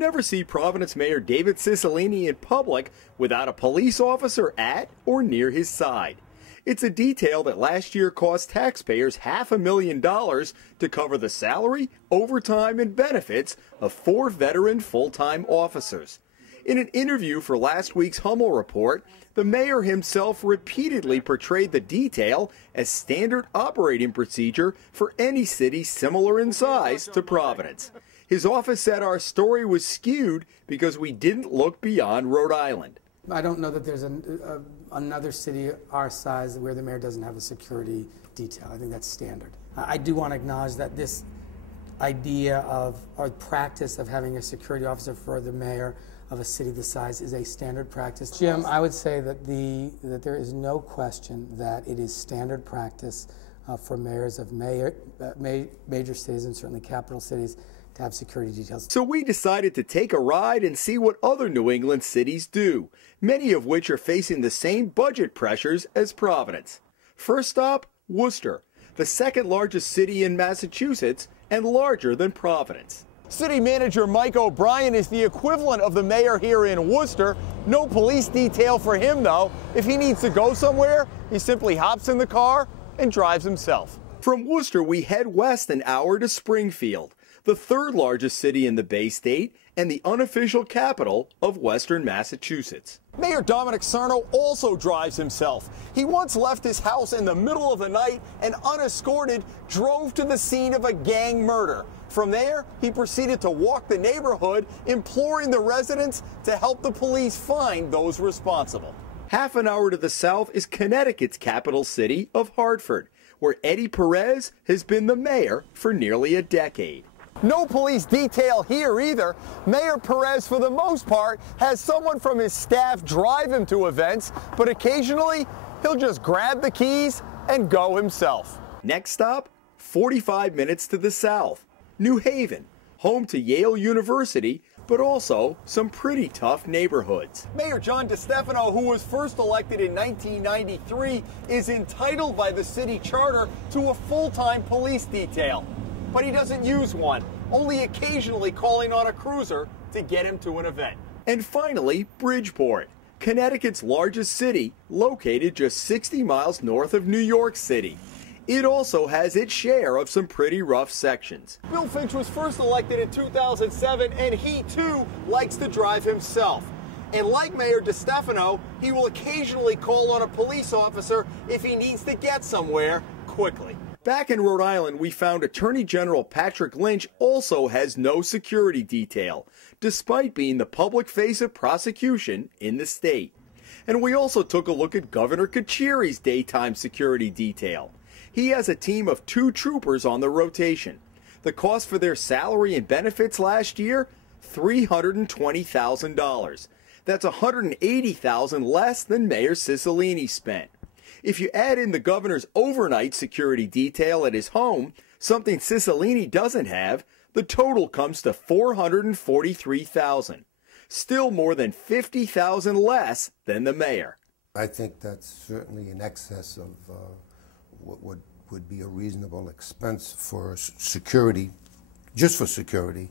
never see Providence Mayor David Cicilline in public without a police officer at or near his side. It's a detail that last year cost taxpayers $500,000 to cover the salary, overtime, and benefits of 4 veteran full-time officers. In an interview for last week's Hummel report, the mayor himself repeatedly portrayed the detail as standard operating procedure for any city similar in size to Providence. His office said our story was skewed because we didn't look beyond Rhode Island. I don't know that there's another city our size where the mayor doesn't have a security detail. I think that's standard. I do want to acknowledge that this idea of, or practice of having a security officer for the mayor of a city this size is a standard practice. Jim, I would say that there is no question that it is standard practice for mayors of major cities and certainly capital cities to have security details. So we decided to take a ride and see what other New England cities do, many of which are facing the same budget pressures as Providence. First stop, Worcester, the second largest city in Massachusetts and larger than Providence. City Manager Mike O'Brien is the equivalent of the mayor here in Worcester. No police detail for him, though. If he needs to go somewhere, he simply hops in the car and drives himself. From Worcester, we head west an hour to Springfield, the third largest city in the Bay State and the unofficial capital of Western Massachusetts. Mayor Dominic Sarno also drives himself. He once left his house in the middle of the night and unescorted drove to the scene of a gang murder. From there, he proceeded to walk the neighborhood, imploring the residents to help the police find those responsible. Half an hour to the south is Connecticut's capital city of Hartford, where Eddie Perez has been the mayor for nearly a decade. No police detail here either. Mayor Perez, for the most part, has someone from his staff drive him to events, but occasionally he'll just grab the keys and go himself. Next stop, 45 minutes to the south, New Haven, home to Yale University, but also some pretty tough neighborhoods. Mayor John DeStefano, who was first elected in 1993, is entitled by the city charter to a full-time police detail. But he doesn't use one, only occasionally calling on a cruiser to get him to an event. And finally, Bridgeport, Connecticut's largest city, located just 60 miles north of New York City. It also has its share of some pretty rough sections. Bill Finch was first elected in 2007, and he too likes to drive himself. And like Mayor DeStefano, he will occasionally call on a police officer if he needs to get somewhere quickly. Back in Rhode Island, we found Attorney General Patrick Lynch also has no security detail, despite being the public face of prosecution in the state. And we also took a look at Governor Carcieri's daytime security detail. He has a team of 2 troopers on the rotation. The cost for their salary and benefits last year, $320,000. That's $180,000 less than Mayor Cicilline spent. If you add in the governor's overnight security detail at his home, something Cicilline doesn't have, the total comes to $443,000. Still more than $50,000 less than the mayor. I think that's certainly in excess of what would be a reasonable expense for security, just for security,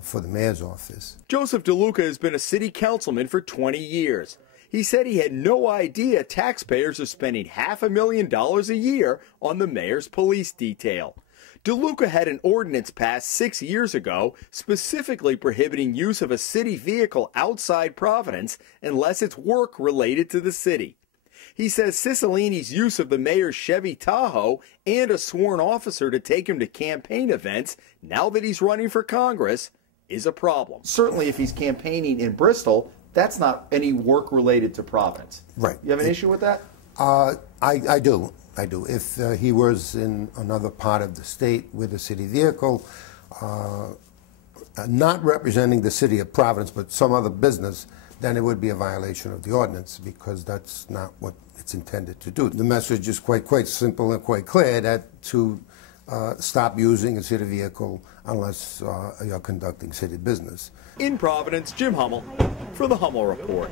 for the mayor's office. Joseph DeLuca has been a city councilman for 20 years. He said he had no idea taxpayers are spending $500,000 a year on the mayor's police detail. DeLuca had an ordinance passed 6 years ago specifically prohibiting use of a city vehicle outside Providence unless it's work related to the city. He says Cicilline's use of the mayor's Chevy Tahoe and a sworn officer to take him to campaign events now that he's running for Congress is a problem. Certainly if he's campaigning in Bristol, that's not any work related to Providence. Right. You have an issue with that? I do. If he was in another part of the state with a city vehicle, not representing the city of Providence, but some other business, then it would be a violation of the ordinance because that's not what it's intended to do. The message is quite simple and quite clear that to stop using a city vehicle unless you're conducting city business. In Providence, Jim Hummel for the Hummel Report.